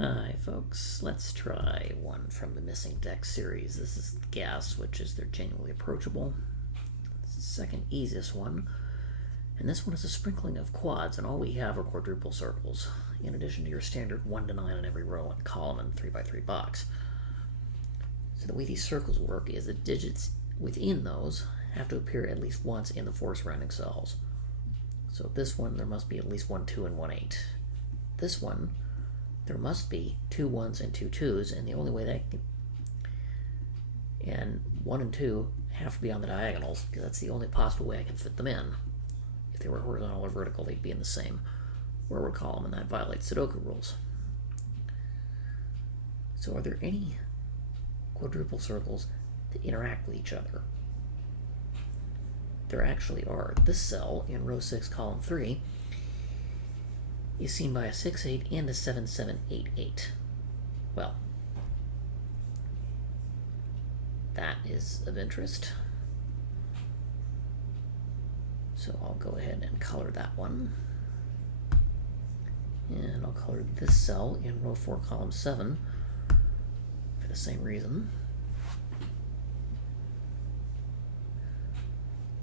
Hi folks, let's try one from the Missing Deck series. This is Gas, which is their genuinely approachable. This is the second easiest one. And this one is a sprinkling of quads, and all we have are quadruple circles, in addition to your standard 1 to 9 in every row and column and 3x3 box. So the way these circles work is the digits within those have to appear at least once in the 4 surrounding cells. So this one, there must be at least 1 2 and 1 8. This one, there must be 2 1s and 2 2s, and the only way that can... And 1 and 2 have to be on the diagonals, because that's the only possible way I can fit them in. If they were horizontal or vertical, they'd be in the same forward column, and that violates Sudoku rules. So are there any quadruple circles that interact with each other? There actually are. This cell in row 6, column 3, is seen by a 6 8 and a 7 7 8 8. Well, that is of interest. So I'll go ahead and color that one. And I'll color this cell in row 4, column 7 for the same reason.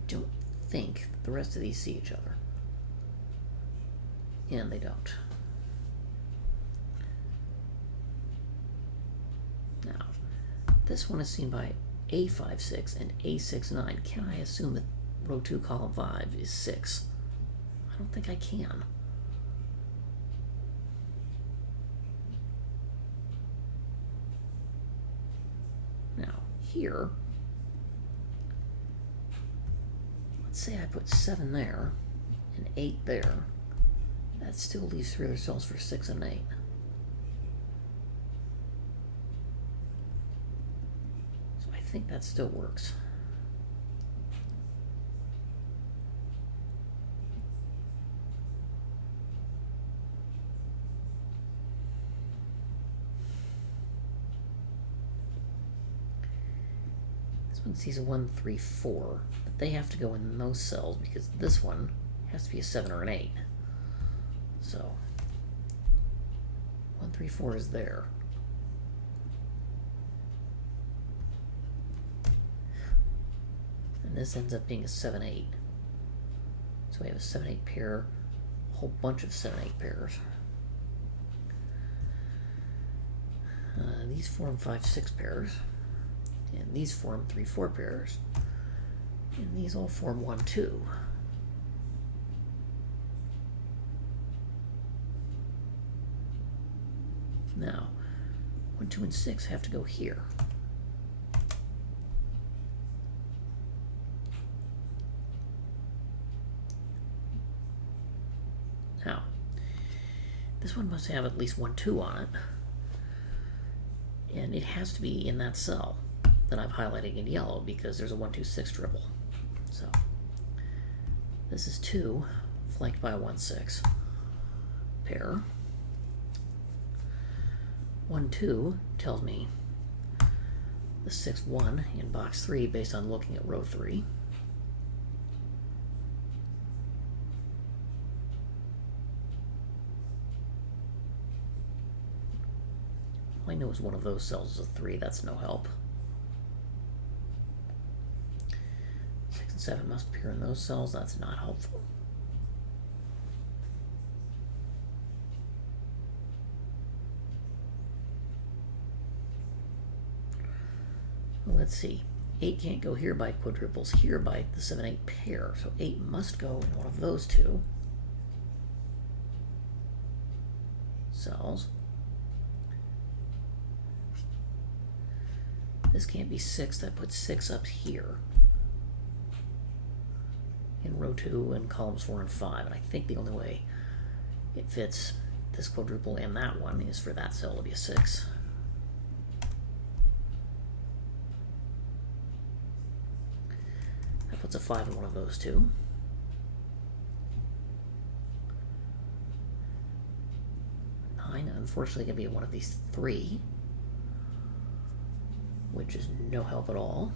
Don't think that the rest of these see each other. And they don't. Now, this one is seen by A56 and A69. Can I assume that row 2, column 5 is 6? I don't think I can. Now, here, let's say I put 7 there and 8 there. That still leaves 3 other cells for 6 and 8. So I think that still works. This one sees a 1 3 4, but they have to go in those cells because this one has to be a 7 or an 8. So 1 3 4 is there. And this ends up being a 7 8. So we have a 7 8 pair, a whole bunch of 7 8 pairs. These form 5 6 pairs, and these form 3 4 pairs, and these all form 1 2. Now, 1 2 and 6 have to go here. Now, this one must have at least 1 2 on it. And it has to be in that cell that I'm highlighting in yellow because there's a 1 2 6 triple. So this is 2 flanked by a 1 6 pair. 1 2 tells me the 6 1 in box 3 based on looking at row 3. All I know is one of those cells is a 3. That's no help. 6 and 7 must appear in those cells. That's not helpful. Let's see. 8 can't go here by quadruples, here by the 7 8 pair. So 8 must go in one of those 2 cells. This can't be 6. That puts 6 up here in row 2 and columns 4 and 5. And I think the only way it fits this quadruple and that one is for that cell to be a 6. That puts a 5 in one of those 2. Nine, unfortunately, going to be one of these 3. Which is no help at all.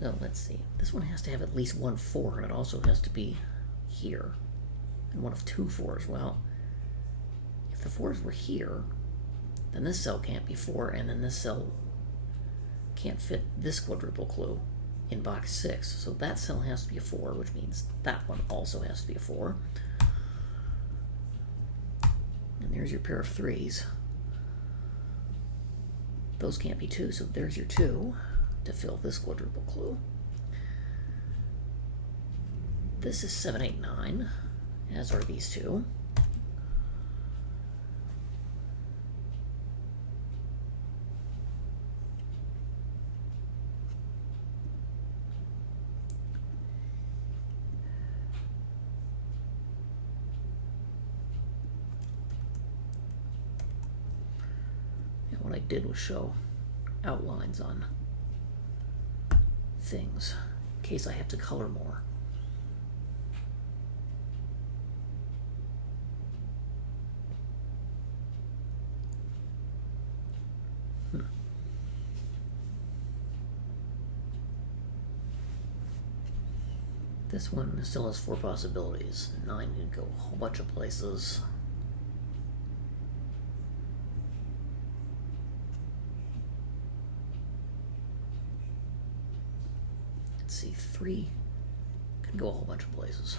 No, let's see. This one has to have at least one 4, and it also has to be here. And one of 2 4s. Well, if the 4s were here, then this cell can't be 4, and then this cell can't fit this quadruple clue in box 6. So that cell has to be a 4, which means that one also has to be a 4. And there's your pair of 3s. Those can't be 2, so there's your 2 to fill this quadruple clue. This is 7, 8, 9, as are these 2. And what I did was show outlines on things in case I have to color more. This one still has 4 possibilities. 9 could go a whole bunch of places. Let's see, 3 could go a whole bunch of places.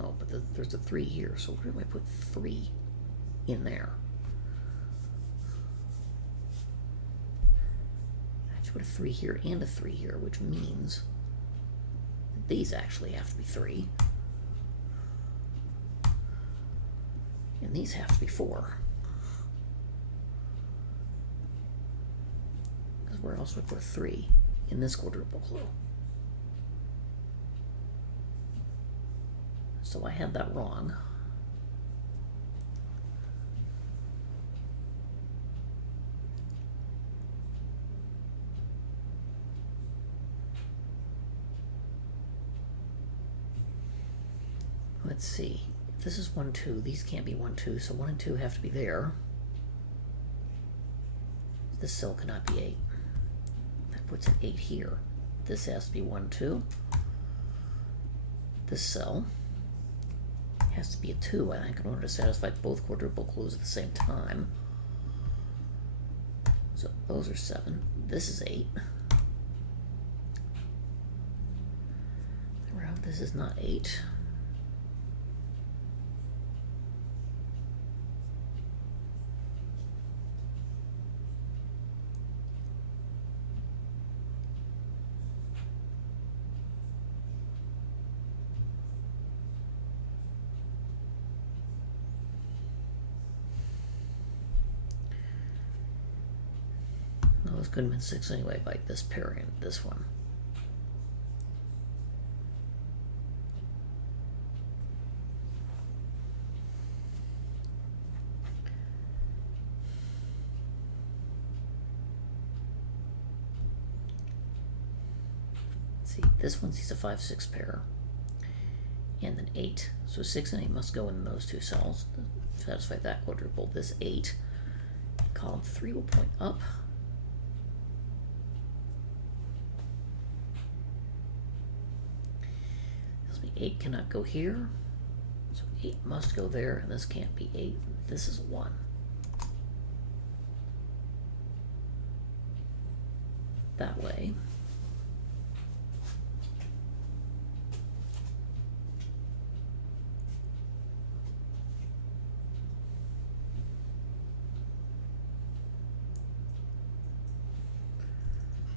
Oh, but there's a 3 here, so where do I put 3 in there? Put a 3 here and a 3 here, which means that these actually have to be 3. And these have to be 4. Because where else would I put a 3 in this quadruple clue? So I had that wrong. Let's see. If this is 1, 2, these can't be 1, 2, so 1 and 2 have to be there. This cell cannot be 8. That puts an 8 here. This has to be 1, 2. This cell has to be a 2, I think, in order to satisfy both quadruple clues at the same time. So those are 7. This is 8. This is not 8. No, this couldn't have been 6 anyway, like this pair and this one. See, this one sees a 5, 6 pair, and an 8. So 6 and 8 must go in those 2 cells to satisfy that quadruple. This 8, column 3 will point up. This means 8 cannot go here, so 8 must go there, and this can't be 8. This is 1. That way.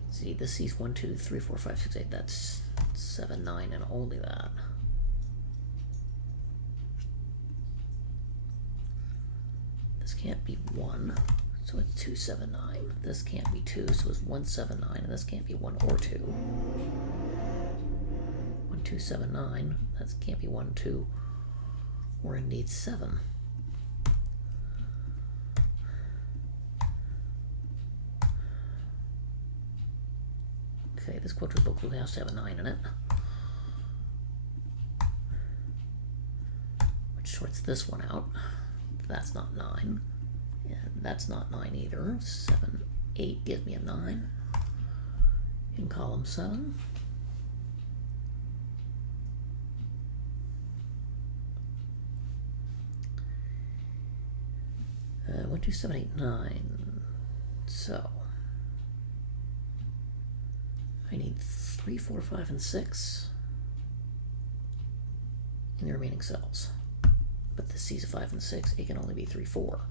See, this sees 1, 2, 3, 4, 5, 6, 8. That's 7, 9, and only that. This can't be 1, so it's 2, 7, 9. This can't be 2, so it's 1, 7, 9, and this can't be 1 or 2. 1, 2, 7, 9. That can't be 1, 2, or indeed 7. Okay, this quadruple clue has to have a 9 in it, which sorts this one out. That's not 9, and that's not 9 either. 7, 8 gives me a 9. In column 7, one, 2, 7, 8, 9. So I need 3, 4, 5, and 6 in the remaining cells. But the C's a 5 and 6, it can only be 3, 4.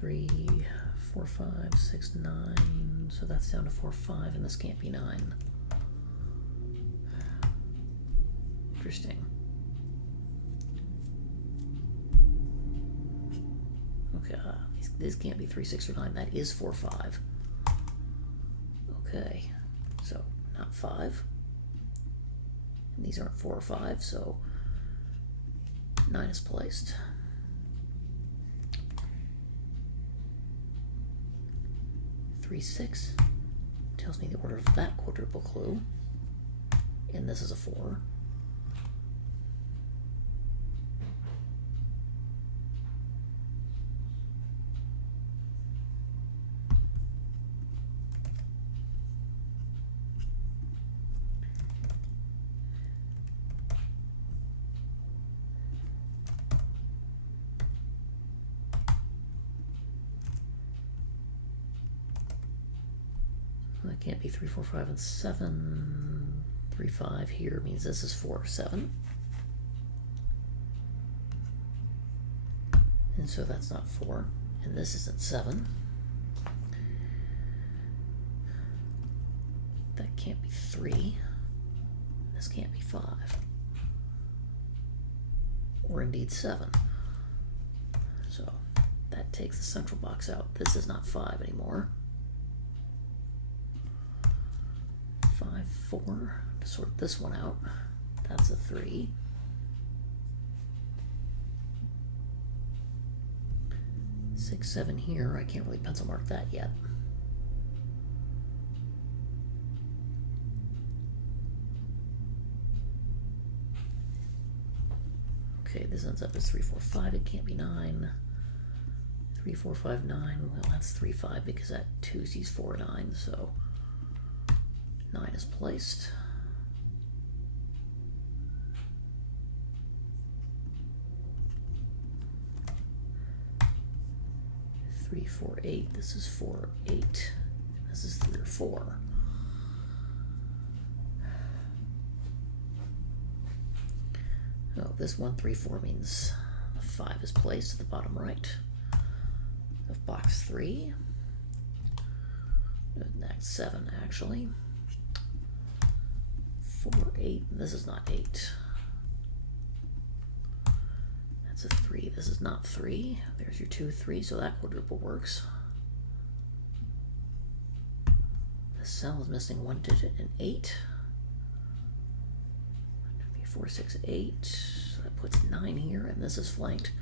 Three, 4, 5, 6, 9. So that's down to 4, 5, and this can't be 9. Interesting. Okay, this can't be 3, 6, or 9. That is 4, 5. Okay, so not 5. And these aren't 4 or 5, so 9 is placed. 3, 6 tells me the order of that quadruple clue, and this is a 4. That can't be 3, 4, 5, and 7. 3, 5 here means this is 4, 7. And so that's not 4. And this isn't 7. That can't be 3. This can't be 5. Or indeed 7. So that takes the central box out. This is not 5 anymore. 5, 4, to sort this one out, that's a 3. 6, 7 here, I can't really pencil mark that yet. Okay, this ends up as 3, 4, 5, it can't be 9. 3, 4, 5, 9, well that's 3, 5 because that 2 sees 4, 9, so 9 is placed. 3, 4, 8. This is 4, 8. This is 3 or 4. Oh, this 1, 3, 4 means a 5 is placed at the bottom right of box 3. Next 7 actually. 4, 8. This is not 8. That's a 3. This is not 3. There's your 2, 3. So that quadruple works. The cell is missing 1 digit and 8. 4, 6, 8. So that puts 9 here, and this is flanked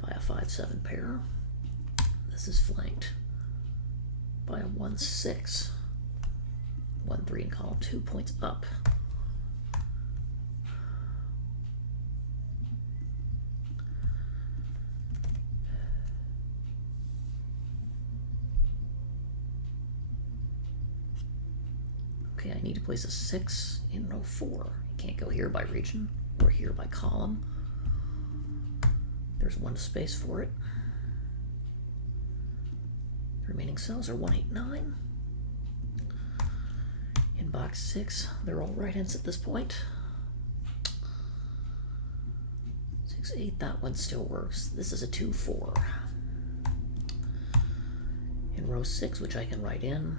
by a 5, 7 pair. This is flanked by a 1, 6. 1, 3 in column 2 points up. Okay, I need to place a 6 in row 4. You can't go here by region or here by column. There's one space for it. The remaining cells are 1, 8, 9. In box 6, they're all right hands at this point. 6, 8, that one still works. This is a 2, 4. In row 6, which I can write in,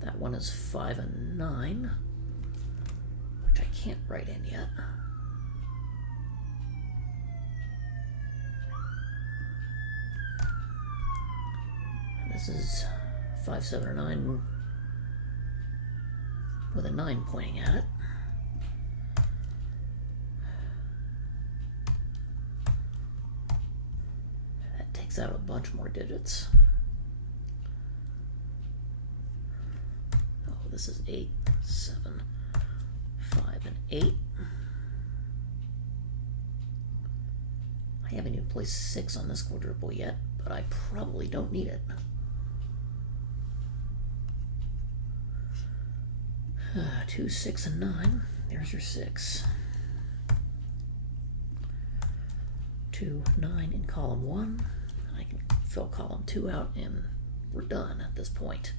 that one is 5 and 9, which I can't write in yet. And this is 5, 7, or 9 with a 9 pointing at it. That takes out a bunch more digits. this is 8, 7, 5, and 8. I haven't even placed 6 on this quadruple yet, but I probably don't need it. 2, 6, and 9. There's your 6. 2, 9 in column 1. I can fill column 2 out, and we're done at this point.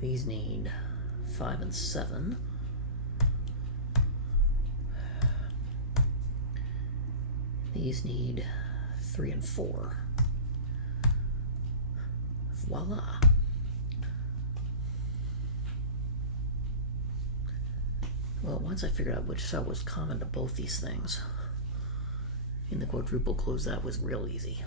These need 5 and 7. These need 3 and 4. Voila. Well, once I figured out which cell was common to both these things, in the quadruple clues, that was real easy.